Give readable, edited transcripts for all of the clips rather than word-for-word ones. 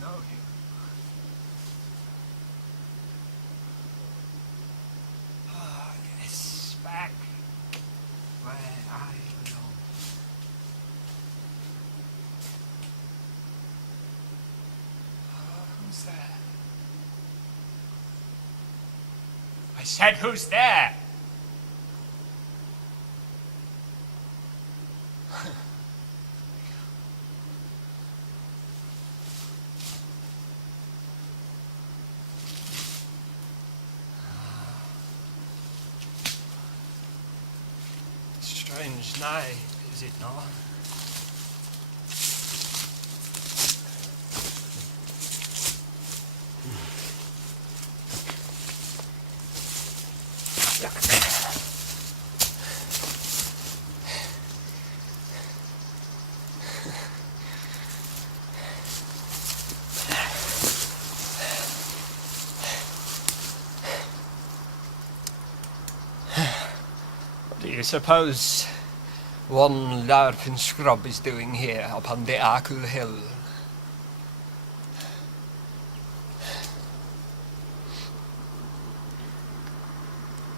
know you. Ah, yes, back where I belong. Who's there? I said, who's there? Strange night, is it not? What do you suppose one Larpin Scrobb is doing here upon the Ercall hill?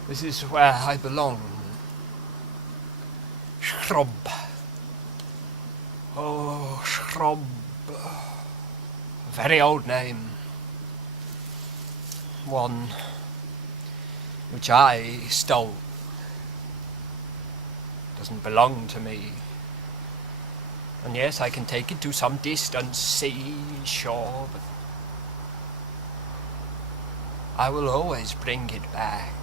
This is where I belong. Scrobb. Oh, Scrobb. A very old name. One which I stole. Doesn't belong to me. And yes, I can take it to some distant sea, shore, but I will always bring it back.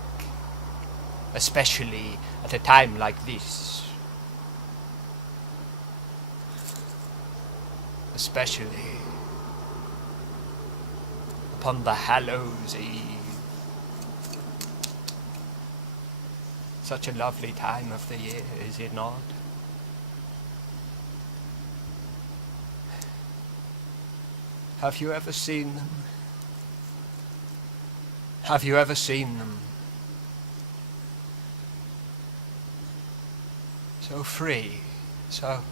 Especially at a time like this. Especially upon the Hallows Eve. Such a lovely time of the year, is it not? Have you ever seen them? Have you ever seen them? So free, so...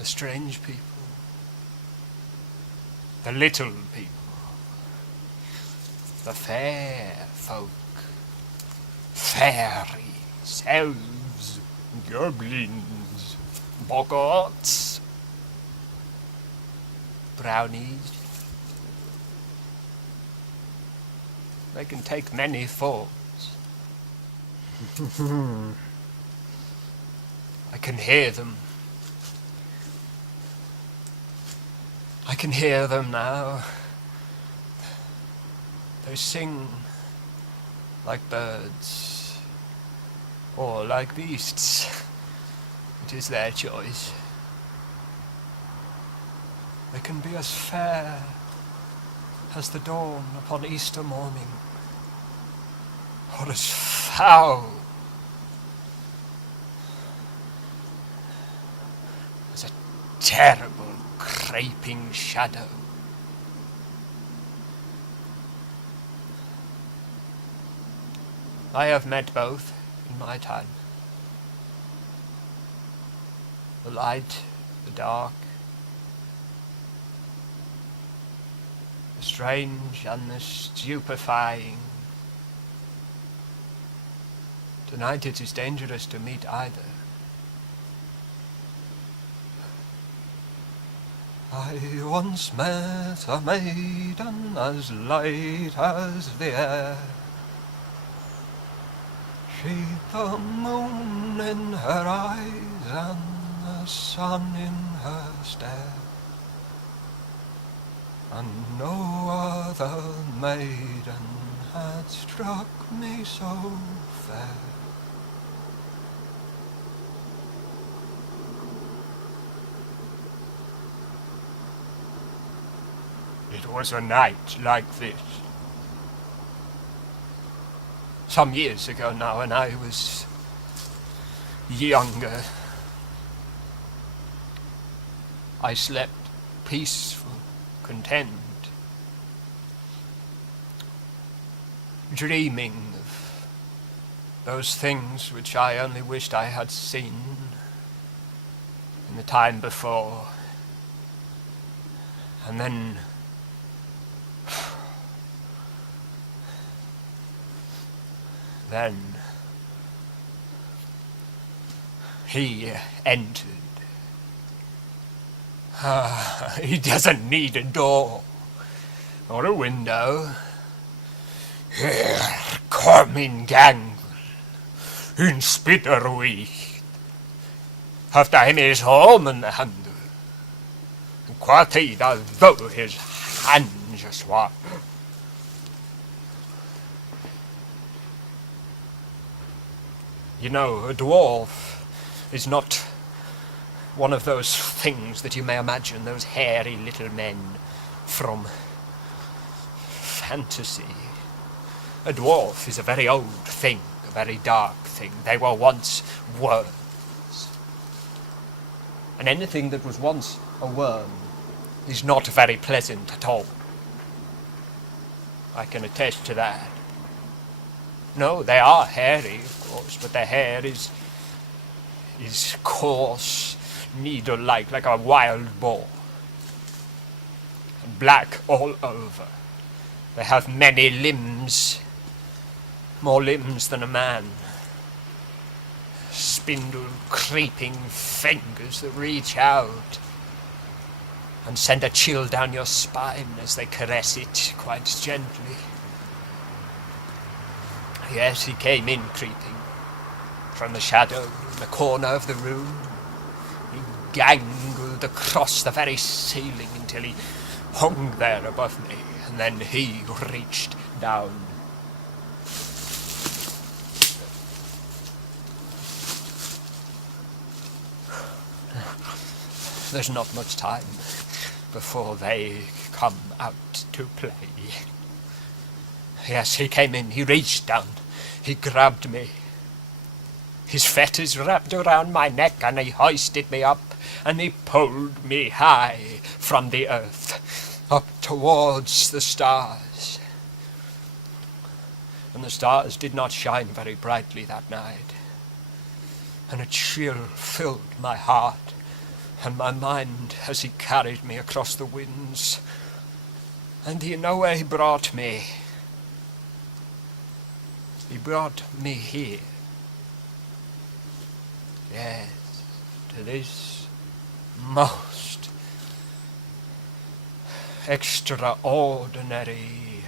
The strange people. The little people. The fair folk. Fairies, elves, goblins, boggarts, brownies. They can take many forms. I can hear them. I can hear them now. They sing like birds, or like beasts. It is their choice. They can be as fair as the dawn upon Easter morning, or as foul as a terrible creeping shadow. I have met both in my time. The light, the dark, the strange and the stupefying. Tonight it is dangerous to meet either. I once met a maiden as light as the air. She'd the moon in her eyes and the sun in her stare, and no other maiden had struck me so fair. It was a night like this. Some years ago now, when I was younger. I slept peaceful, content, dreaming of Those things which I only wished I had seen in the time before. And then he entered. He doesn't need a door or a window. Kom in gang, hun spitterweed. Haft hij his home in the hand. Quite though his hand just was. You know, a dwarf is not one of those things that you may imagine, those hairy little men from fantasy. A dwarf is a very old thing, a very dark thing. They were once worms. And anything that was once a worm is not very pleasant at all. I can attest to that. No, they are hairy, of course, but their hair is coarse, needle-like, like a wild boar. And black all over. They have many limbs, more limbs than a man. Spindle creeping fingers that reach out and send a chill down your spine as they caress it quite gently. Yes, he came in creeping from the shadow in the corner of the room. He gangled across the very ceiling until he hung there above me, and then he reached down. There's not much time before they come out to play. Yes, he came in, he reached down, he grabbed me. His fetters wrapped around my neck and he hoisted me up and he pulled me high from the earth up towards the stars. And the stars did not shine very brightly that night. And a chill filled my heart and my mind as he carried me across the winds. And you know where he brought me? He brought me here. Yes, to this most extraordinary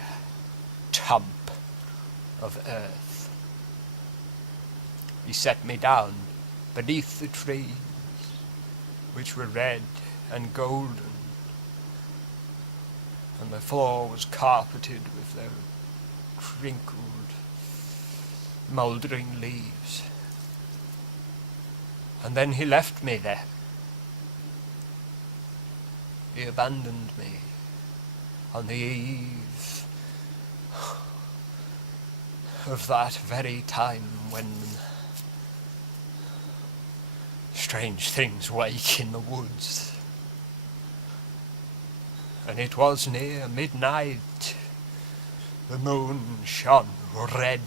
tump of earth. He set me down beneath the trees, which were red and golden, and the floor was carpeted with their crinkled, mouldering leaves. And then he left me there. He abandoned me on the eve of that very time when strange things wake in the woods. And it was near midnight. The moon shone red,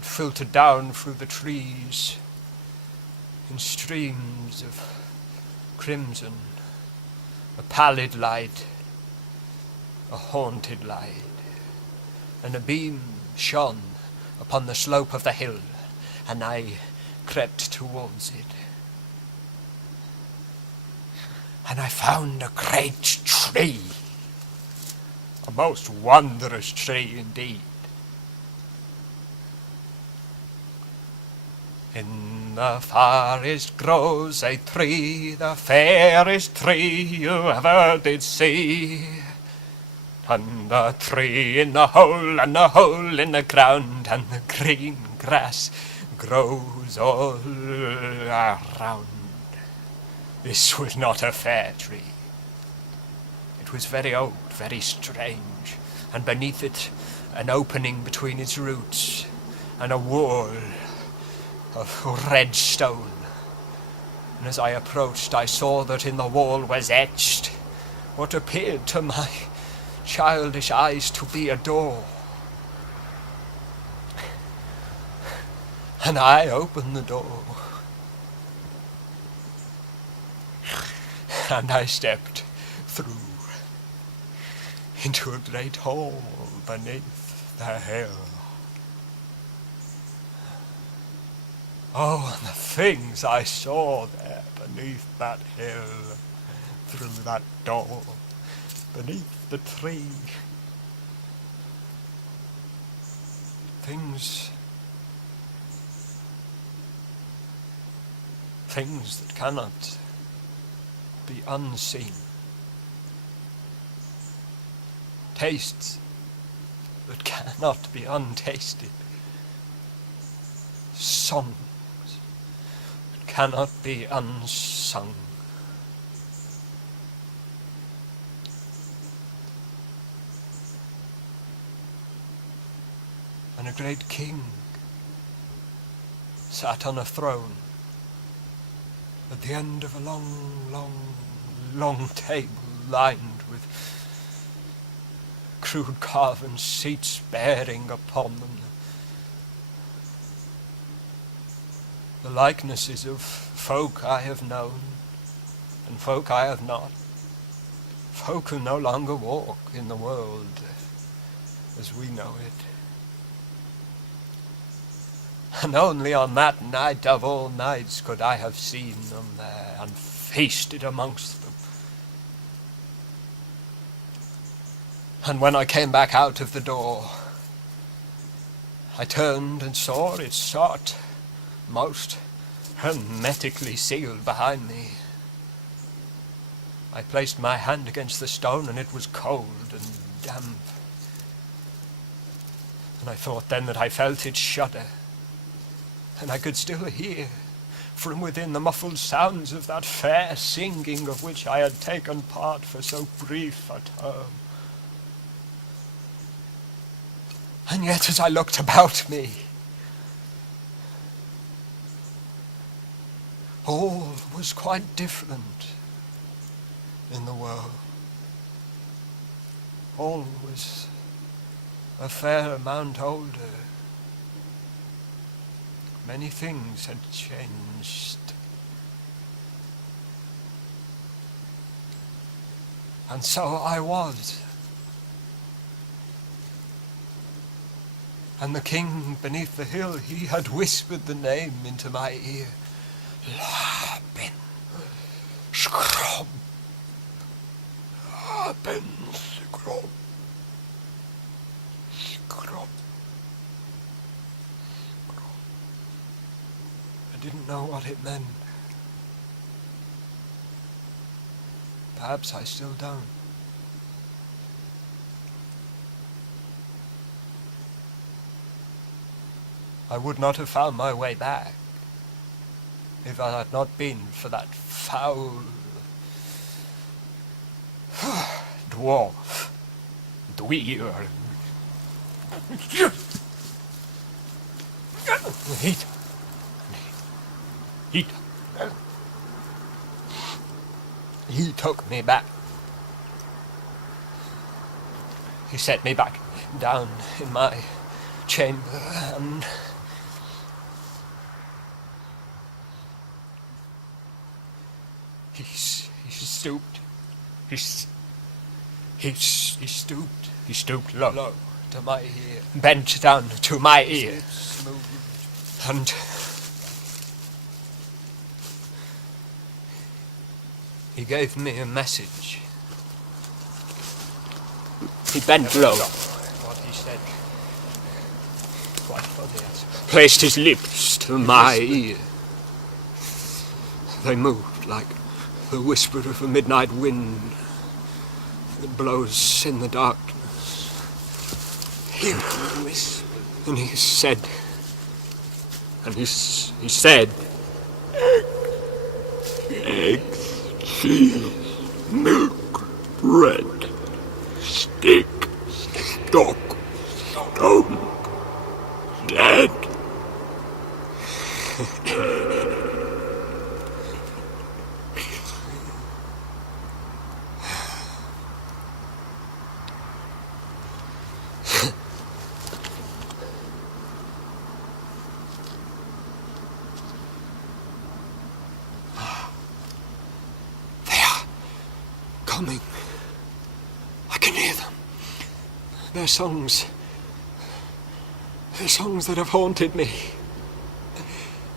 filtered down through the trees in streams of crimson, a pallid light, a haunted light, and a beam shone upon the slope of the hill, and I crept towards it. And I found a great tree, a most wondrous tree indeed. In the forest grows a tree, the fairest tree you ever did see. And the tree in the hole, and the hole in the ground, and the green grass grows all around. This was not a fair tree. It was very old, very strange, and beneath it an opening between its roots, and a wall of red stone. And as I approached, I saw that in the wall was etched what appeared to my childish eyes to be a door. and I opened the door. And I stepped through into a great hall beneath the hill. Oh, and the things I saw there beneath that hill, through that door, beneath the tree. Things that cannot be unseen. Tastes that cannot be untasted. Songs that cannot be unsung. And a great king sat on a throne at the end of a long table lined with crude carven seats bearing upon them the likenesses of folk I have known and folk I have not, folk who no longer walk in the world as we know it. And only on that night of all nights could I have seen them there and feasted amongst them. And when I came back out of the door, I turned and saw it shut, most hermetically sealed behind me. I placed my hand against the stone and it was cold and damp. And I thought then that I felt it shudder. And I could still hear from within the muffled sounds of that fair singing of which I had taken part for so brief a term. And yet as I looked about me, all was quite different in the world. All was a fair amount older. Many things had changed. And so I was. And the king beneath the hill, he had whispered the name into my ear. Larpin Scrobb. Larpin Scrobb. Scrobb. I didn't know what it meant. Perhaps I still don't. I would not have found my way back if it had not been for that foul dwarf. Dweer. He took me back. He set me back down in my chamber and he stooped. He stooped low to my ear, bent down to my ear, and he gave me a message. He bent low. What he said, quite funny, I suppose. Placed his lips to my ear. They moved like the whisper of a midnight wind that blows in the darkness. He whispered, and he said, eggs, cheese, milk, bread, stick, stock, stone, dead. coming. I can hear them. Their songs. They're songs that have haunted me.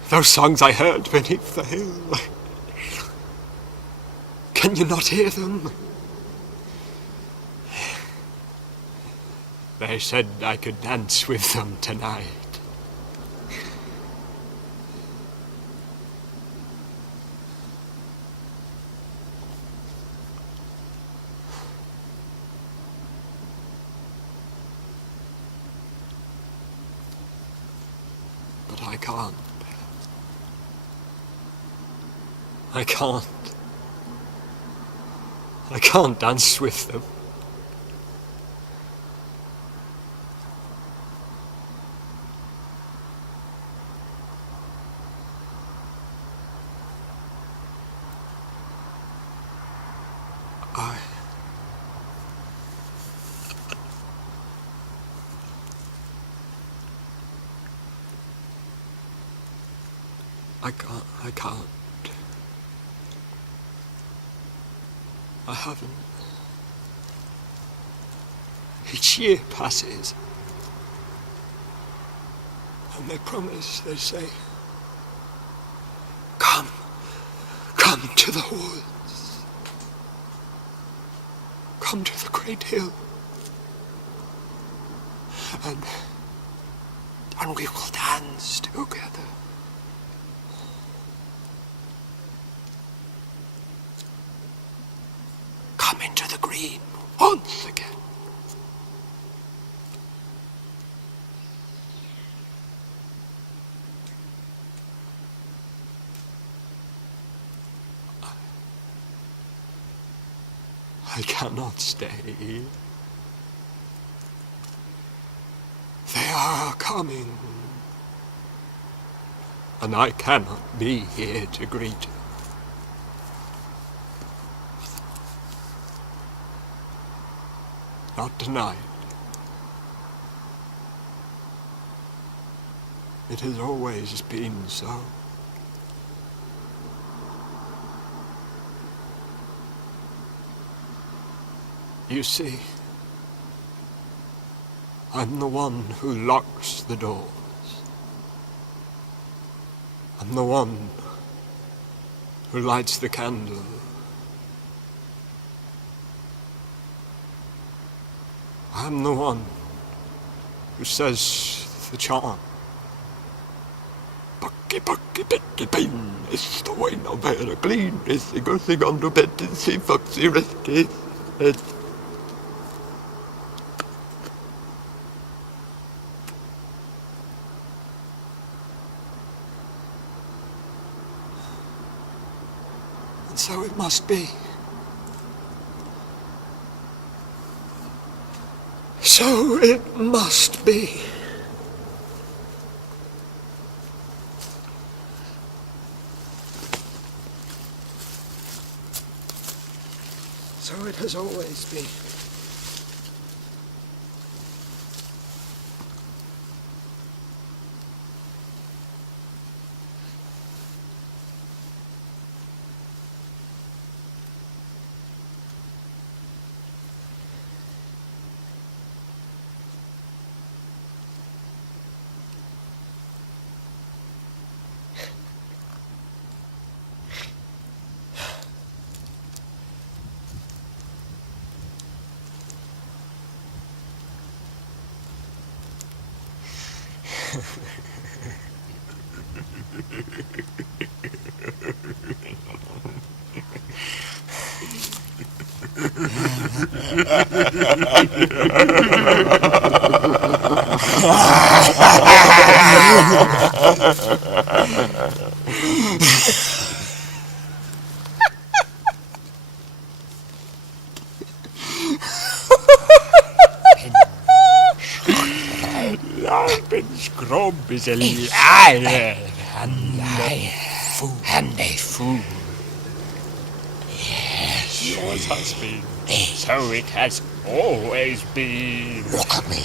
Those songs I heard beneath the hill. Can you not hear them? They said I could dance with them tonight. But I can't. I can't. I can't dance with them. I can't. I haven't. Each year passes, and they promise, they say, come to the woods, come to the great hill, and we will dance together. Come into the green once again. I cannot stay. They are coming, and I cannot be here to greet them. Not tonight. It has always been so. You see, I'm the one who locks the doors. I'm the one who lights the candle. I'm the one who says the charm. Bucky, bucky, betty, bean, it's the way no better clean. It's the good thing on the bed to see foxy risky. And so it must be. So it must be. So it has always been. Larpin Scrobb is a liar and a fool. Yes. Yours has been. So it has always been. Look at me.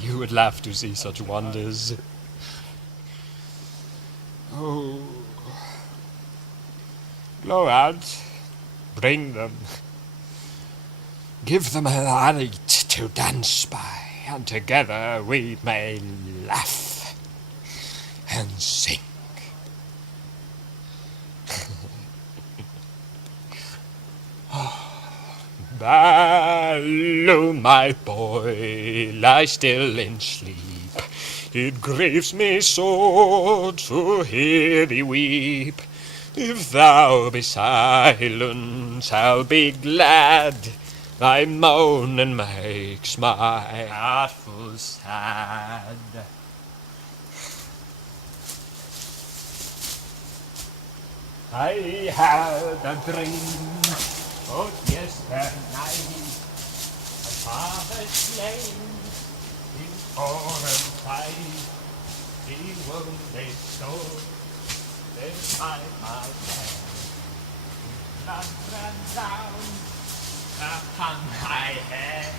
You would laugh to see such wonders. Oh. Blow out. Bring them. Give them a light to dance by, and together we may laugh and sing. Baloo, my boy, lie still in sleep. It grieves me sore to hear thee weep. If thou be silent, I'll be glad. Thy moaning makes my heart full sad. I had a dream yesternight. My father slain in foreign fight. He wounded so beside my head. Blood ran down upon my head.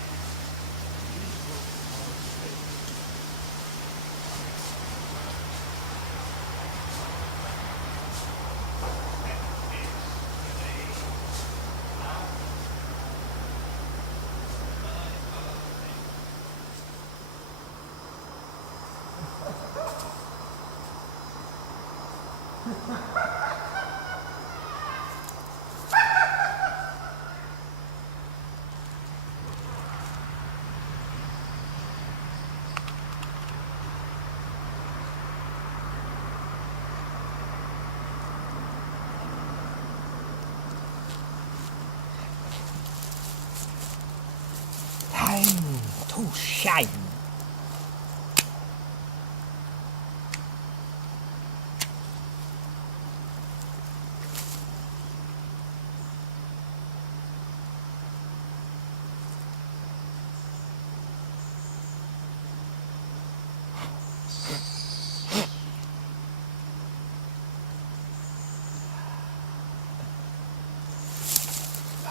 Time to shine.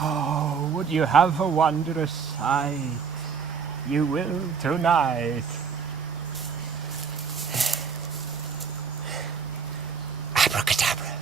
Oh, would you have a wondrous sight? You will tonight. Abracadabra.